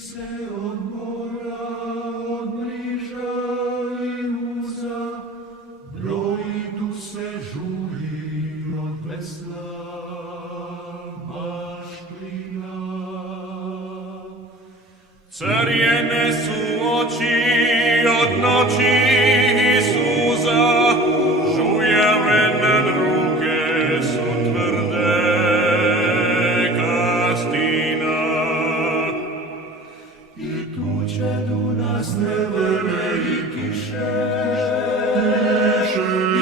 se od mora, od bliža i uza, brojidu se žuri od vesla maštlina. Crjene su oči od noći i suza, žujavene ruke su tvrde kastina. I tuče du nas nevere i kiše,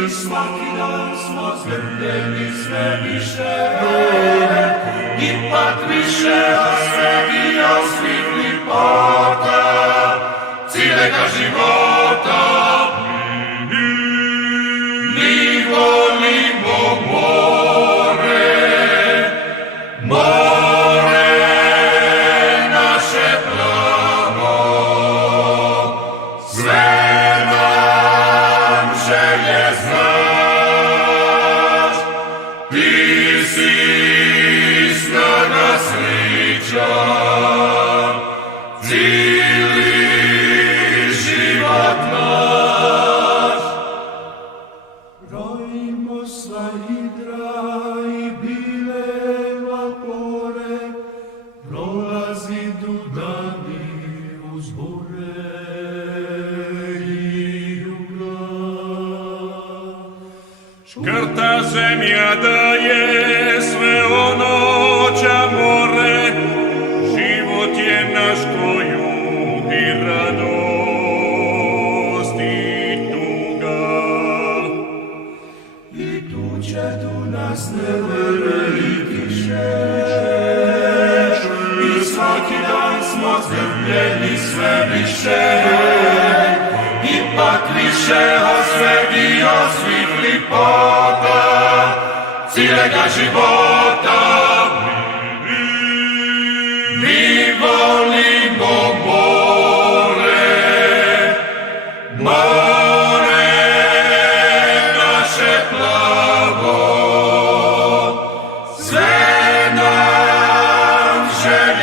i svaki dan smo zgrbljeni sve više, ipak više od svega svih lipota, cijelega života. Mi volimo more, more naše plavo, sve nam želje znaš, ti si snaga sliča, cijeli život naš. Rojimo sva hidra i bile vapore, prolazi du dani uz bure i juga. Škrta zemlja daje sve ono ča more, život je naš koju i radost i tuga. I tuče tu nas nevere i kiše, i svaki dan smo zgrbljeni sve više, ipak više od svega od svih lipota, cijelega života. Mi volimo more, more naše plavo, sve nam želje